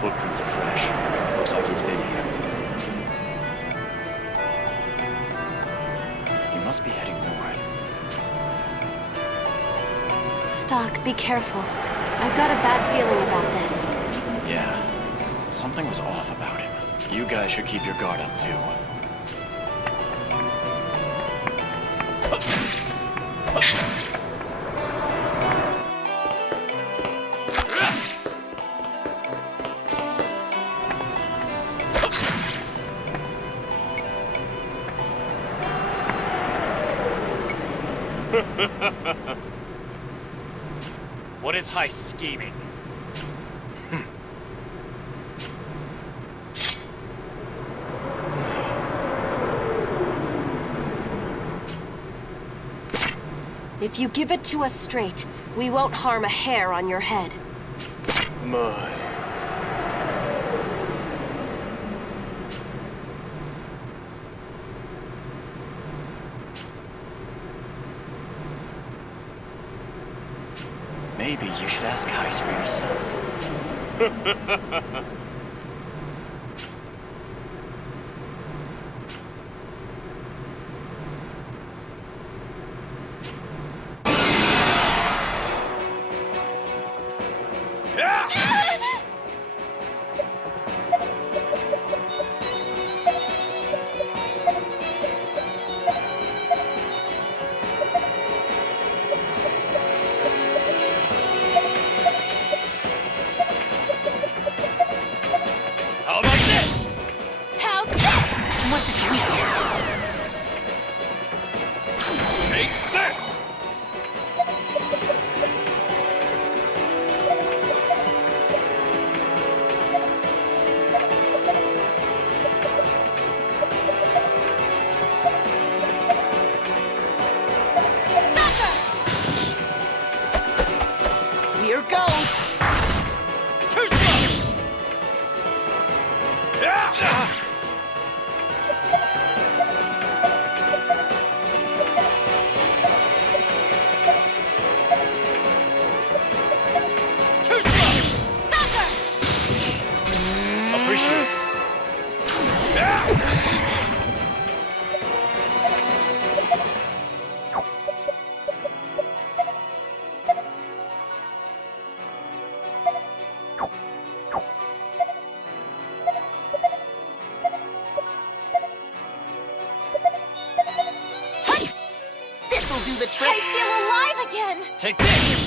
footprints are fresh. Looks like he's been here. He must be heading north. Stocke, be careful. I've got a bad feeling about this. Yeah, something was off about him. You guys should keep your guard up, too. What is heist scheming? If you give it to us straight, we won't harm a hair on your head. My. Maybe you should ask Heist for yourself. What's its weakness? Take this! Here goes! Too slow! This'll do the trick! I feel alive again! Take this!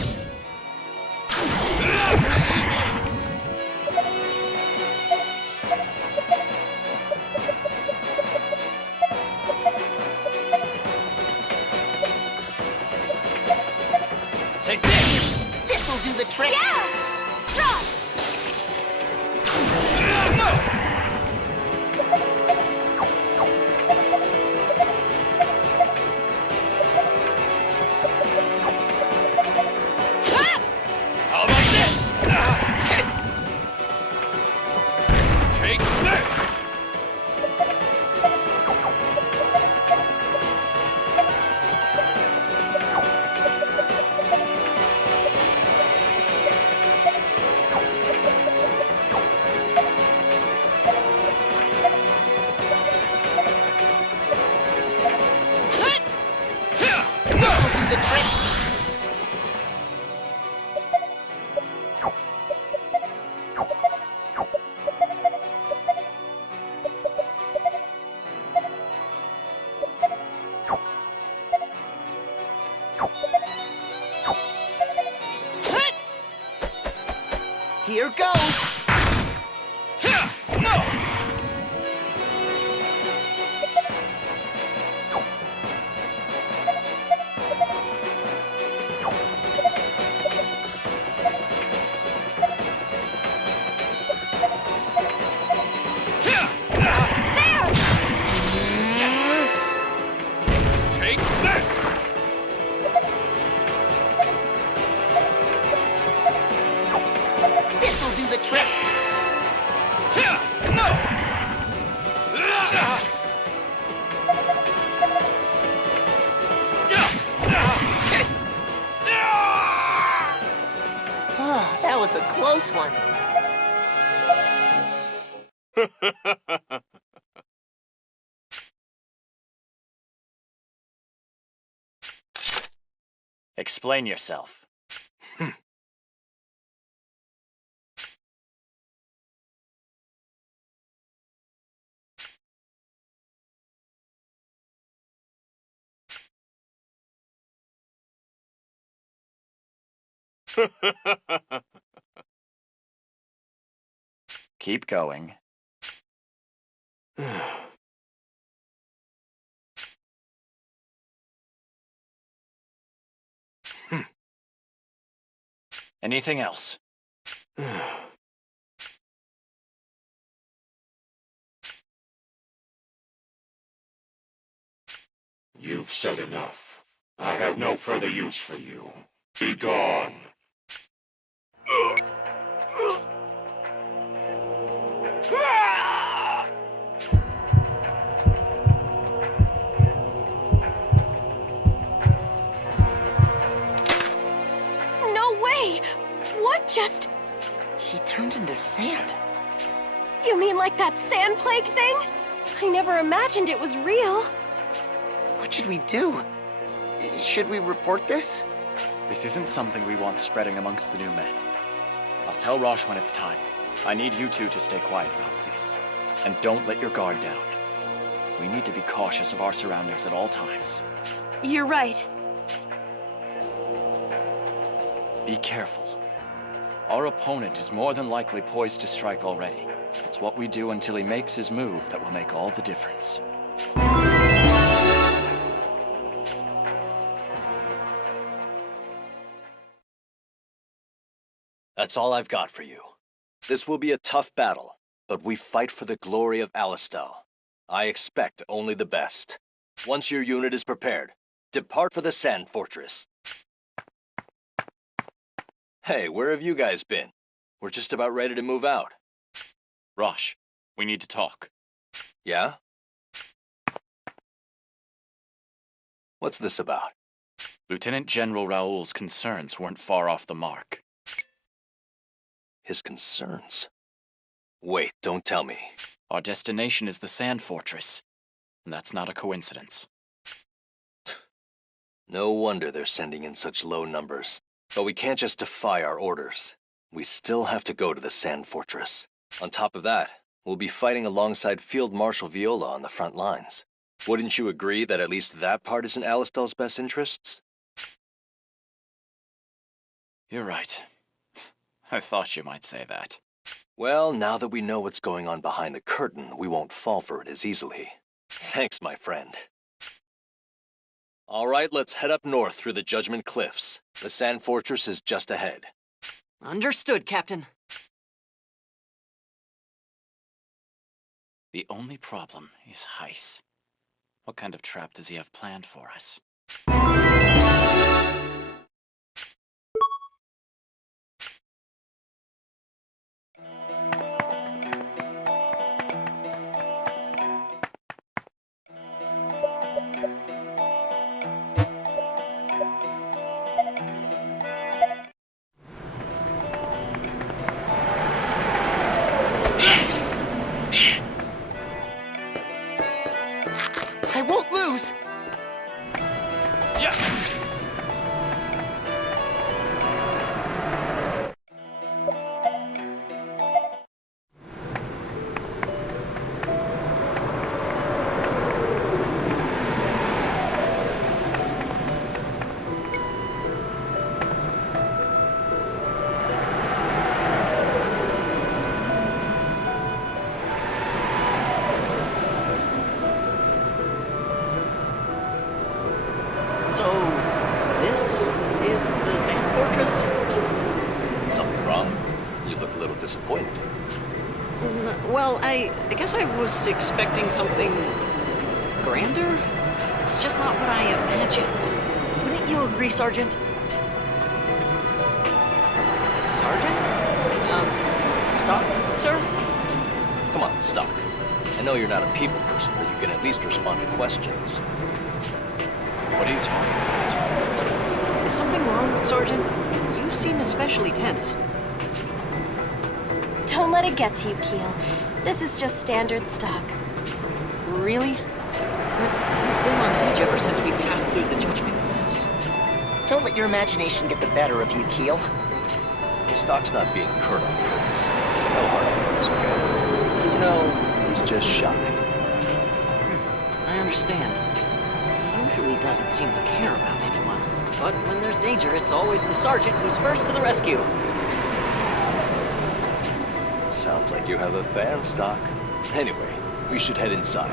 Take this! This'll do the trick! Yeah! Thrust! No! How about this? Take this! This'll do the trick! Here goes! No! Yes! Take this! This'll do the trick! No! That was a close one. Explain yourself. Keep going. Anything else? You've said enough. I have no further use for you. Be gone. No way! What just... He turned into sand. You mean like that sand plague thing? I never imagined it was real. What should we do? Should we report this? This isn't something we want spreading amongst the new men. I'll tell Rosh when it's time. I need you two to stay quiet about this. And don't let your guard down. We need to be cautious of our surroundings at all times. You're right. Be careful. Our opponent is more than likely poised to strike already. It's what we do until he makes his move that will make all the difference. That's all I've got for you. This will be a tough battle, but we fight for the glory of Alistel. I expect only the best. Once your unit is prepared, depart for the Sand Fortress. Hey, where have you guys been? We're just about ready to move out. Rosh, we need to talk. Yeah? What's this about? Lieutenant General Raoul's concerns weren't far off the mark. His concerns? Wait, don't tell me. Our destination is the Sand Fortress, and that's not a coincidence. No wonder they're sending in such low numbers. But we can't just defy our orders. We still have to go to the Sand Fortress. On top of that, we'll be fighting alongside Field Marshal Viola on the front lines. Wouldn't you agree that at least that part is in Alistel's best interests? You're right. I thought you might say that. Well, now that we know what's going on behind the curtain, we won't fall for it as easily. Thanks, my friend. All right, let's head up north through the Judgment Cliffs. The Sand Fortress is just ahead. Understood, Captain. The only problem is Heiss. What kind of trap does he have planned for us? I won't lose! Yeah! So, this is the Sand Fortress? Something wrong? You look a little disappointed. Well, I guess I was expecting something grander? It's just not what I imagined. Wouldn't you agree, Sergeant? Sergeant? Stocke, sir? Come on, Stocke. I know you're not a people person, but you can at least respond to questions. What are you talking about? Is something wrong, Sergeant? You seem especially tense. Don't let it get to you, Keel. This is just standard stock. Really? But he's been on edge ever since we passed through the Judgment Claws. Don't let your imagination get the better of you, Keel. Stocke's not being curt on purpose, so no hard feelings, okay? You know, he's just shy. I understand. He usually doesn't seem to care about anyone. But when there's danger, it's always the sergeant who's first to the rescue. Sounds like you have a fan, Stocke. Anyway, we should head inside.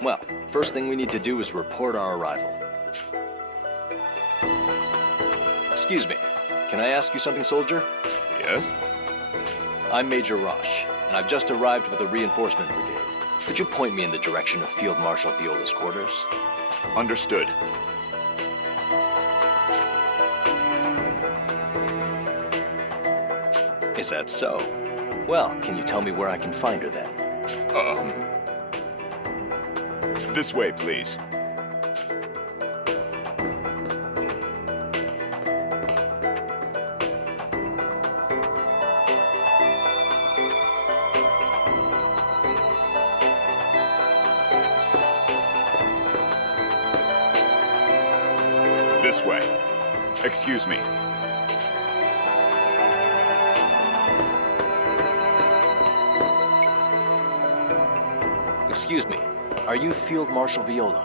Well, first thing we need to do is report our arrival. Excuse me, can I ask you something, soldier? Yes? I'm Major Rosh, and I've just arrived with a reinforcement brigade. Could you point me in the direction of Field Marshal Viola's quarters? Understood. Is that so? Well, can you tell me where I can find her then? This way, please. This way. Excuse me. Excuse me, are you Field Marshal Viola?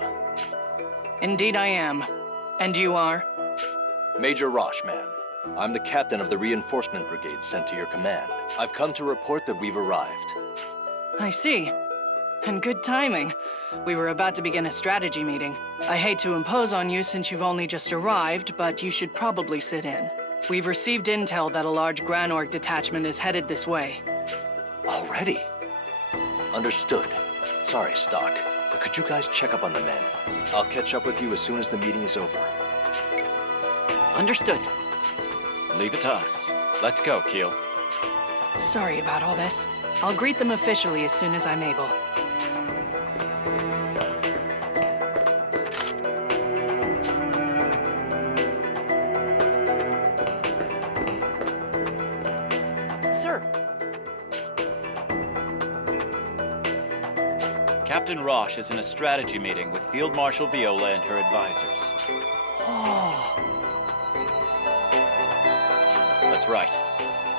Indeed I am. And you are? Major Rosh, ma'am. I'm the captain of the reinforcement brigade sent to your command. I've come to report that we've arrived. I see. And good timing. We were about to begin a strategy meeting. I hate to impose on you since you've only just arrived, but you should probably sit in. We've received intel that a large Granorg detachment is headed this way. Already? Understood. Sorry, Stocke, but could you guys check up on the men? I'll catch up with you as soon as the meeting is over. Understood. Leave it to us. Let's go, Keel. Sorry about all this. I'll greet them officially as soon as I'm able. Sir. Captain Rosh is in a strategy meeting with Field Marshal Viola and her advisors. Oh. That's right.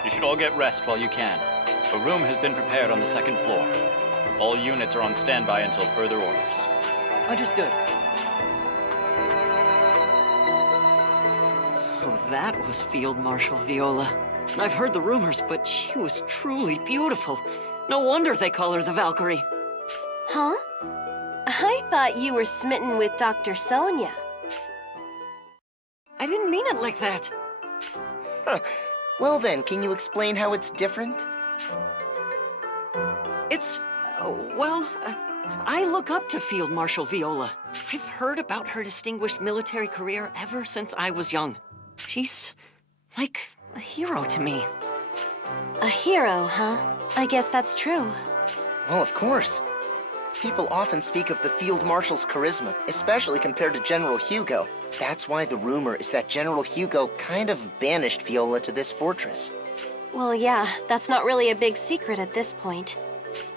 You should all get rest while you can. A room has been prepared on the second floor. All units are on standby until further orders. Understood. So that was Field Marshal Viola. I've heard the rumors, but she was truly beautiful. No wonder they call her the Valkyrie. Huh? I thought you were smitten with Dr. Sonia. I didn't mean it like that. Huh. Well then, can you explain how it's different? It's, I look up to Field Marshal Viola. I've heard about her distinguished military career ever since I was young. She's like a hero to me. A hero, huh? I guess that's true. Well, of course. People often speak of the Field Marshal's charisma, especially compared to General Hugo. That's why the rumor is that General Hugo kind of banished Viola to this fortress. Well, yeah, that's not really a big secret at this point.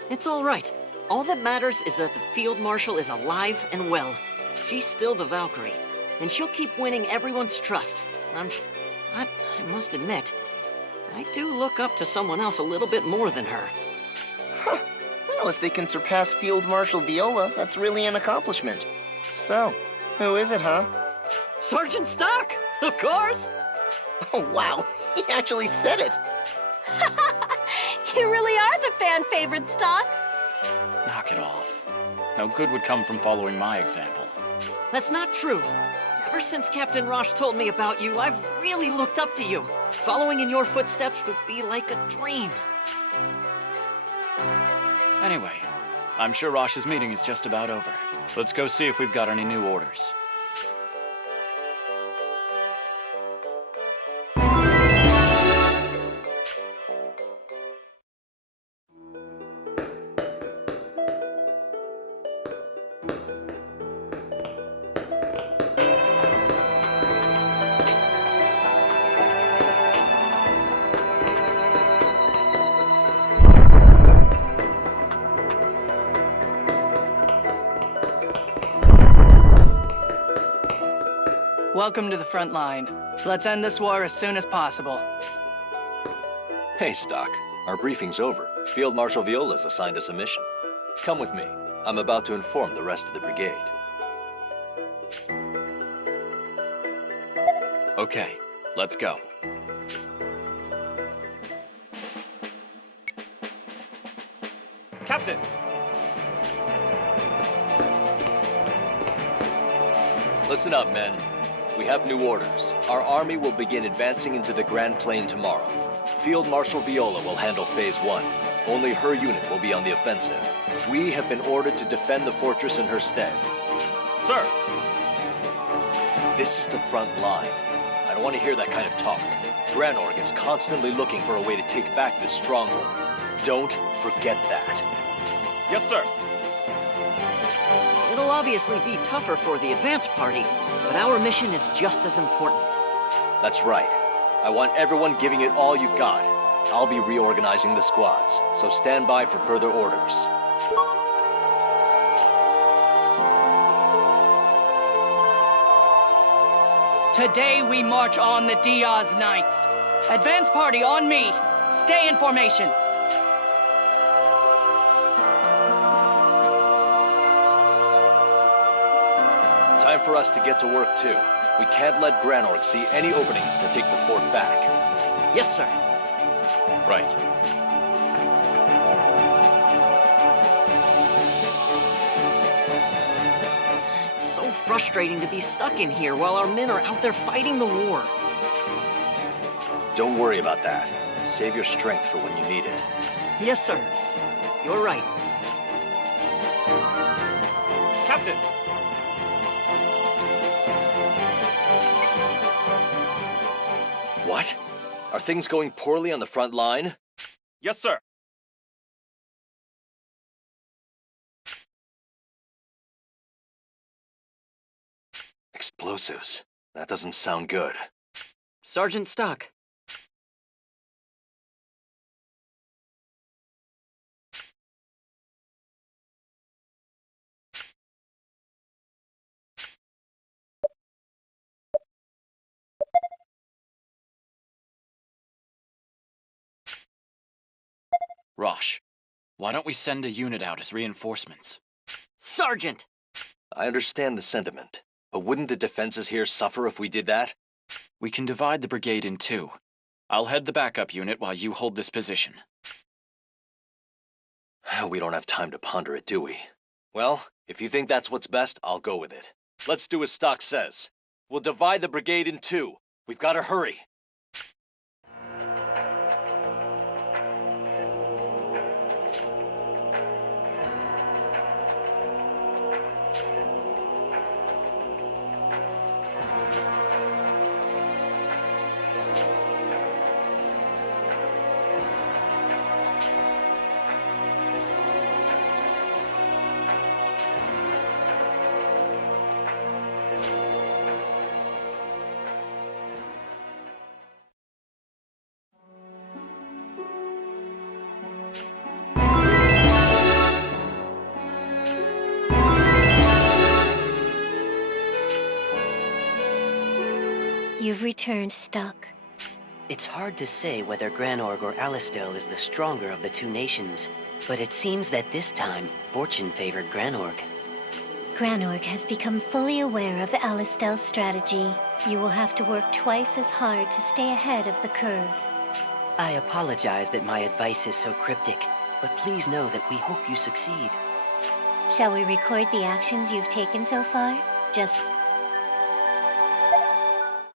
It's all right. All that matters is that the Field Marshal is alive and well. She's still the Valkyrie, and she'll keep winning everyone's trust. I must admit, I do look up to someone else a little bit more than her. Huh. Well, if they can surpass Field Marshal Viola, that's really an accomplishment. So, who is it, huh? Sergeant Stocke, of course! Oh, wow. He actually said it. You really are the fan favorite, Stocke. Knock it off. No good would come from following my example. That's not true. Ever since Captain Rosh told me about you, I've really looked up to you. Following in your footsteps would be like a dream. Anyway, I'm sure Rosh's meeting is just about over. Let's go see if we've got any new orders. Welcome to the front line. Let's end this war as soon as possible. Hey, Stocke. Our briefing's over. Field Marshal Viola's assigned us a mission. Come with me. I'm about to inform the rest of the brigade. Okay, let's go. Captain! Listen up, men. We have new orders. Our army will begin advancing into the Grand Plain tomorrow. Field Marshal Viola will handle Phase 1. Only her unit will be on the offensive. We have been ordered to defend the fortress in her stead. Sir! This is the front line. I don't want to hear that kind of talk. Granorg is constantly looking for a way to take back this stronghold. Don't forget that. Yes, sir! It'll obviously be tougher for the advance party, but our mission is just as important. That's right. I want everyone giving it all you've got. I'll be reorganizing the squads, so stand by for further orders. Today we march on the Diaz Knights. Advance party on me. Stay in formation. Time for us to get to work too. We can't let Granorg see any openings to take the fort back. Yes, sir. Right. It's so frustrating to be stuck in here while our men are out there fighting the war. Don't worry about that. Save your strength for when you need it. Yes, sir. You're right. Captain! What? Are things going poorly on the front line? Yes, sir! Explosives. That doesn't sound good. Sergeant Stocke. Rosh, why don't we send a unit out as reinforcements? Sergeant! I understand the sentiment, but wouldn't the defenses here suffer if we did that? We can divide the brigade in two. I'll head the backup unit while you hold this position. We don't have time to ponder it, do we? Well, if you think that's what's best, I'll go with it. Let's do as Stocke says. We'll divide the brigade in two. We've got to hurry. You've returned, Stocke. It's hard to say whether Granorg or Alistel is the stronger of the two nations, but it seems that this time, fortune favored Granorg. Granorg has become fully aware of Alistel's strategy. You will have to work twice as hard to stay ahead of the curve. I apologize that my advice is so cryptic, but please know that we hope you succeed. Shall we record the actions you've taken so far? Just